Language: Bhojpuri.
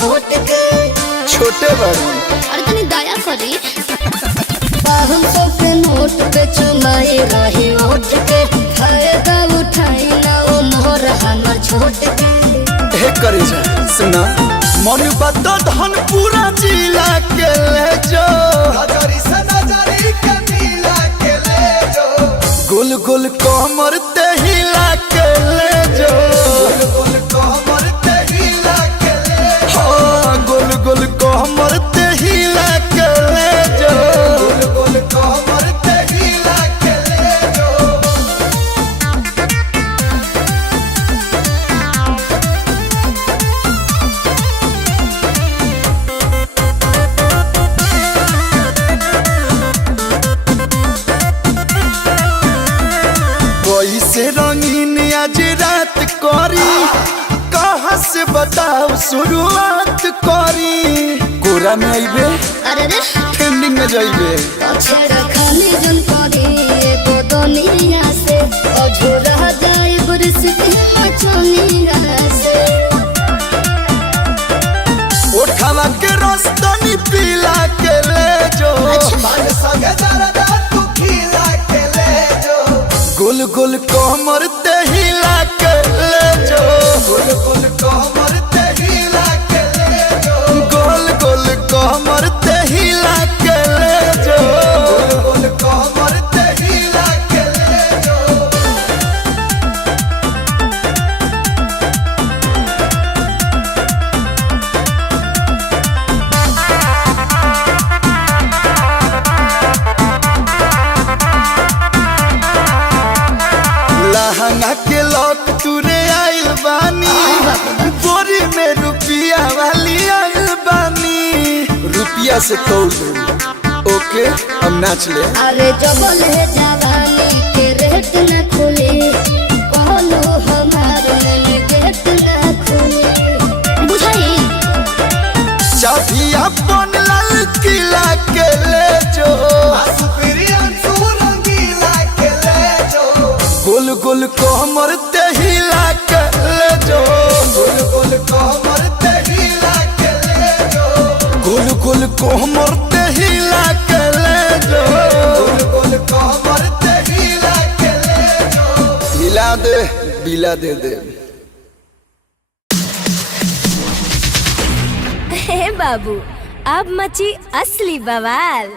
छोट के छोटे बड़ी अरे तनी दया करी 500 के नोट पे चुमाई रही ओट के फायदा उठाई ना ओ मोर हमर छोट के हे करे जा सुना मन बता धन पूरा जिला के ले जो नजरी से नजरी के मिला के ले जो गुल गुल कमर ते हिला के ले जो गुल गुल कमर ते हिला के ले हां गुल गुल कमर ते हिला के ले जो गुल गुल कमर ते हिला के ले जो से रंगीन आज रात करी कहाँ से बताओ शुरुआत करी कोरा में आइबे अरे रे ट्रेंडिंग में जाइबे अछेरा खाली जन करी तो दुनिया से अझुरा जाए बुरसती मचनिया से उठावा के रस्तनी पीला के ले जो मन संगे दरदा तू खिला के ले जो गुल गुल कमर ते हिला के ले जो गुल गुल कमर ते हिला के ले जो गोल गोल कमर ते हिला के ले जो गोल गोल कमर ते हिला के ले जो लहंगा के लॉक तुरे आइल बानी बोरी में रुपिया वाली आइल बानी रुपिया से तौल ओके हम नाच ले अरे जबल है जवानी के रेट न खुले कहलो हमार मन गेट न खुले बुझाई चाबी अपन लाल किला के ले जो सुप्रियन सुरंगीला के ले जो गुल गुल कमर ते हिला के ले जो गुल गुल कमर ते हिला के ले जो गुल गुल कमर ते हिला के ले जो गुल गुल कमर ते हिला के ले जो हिला दे बिला दे दे हे बाबू अब मची असली बवाल।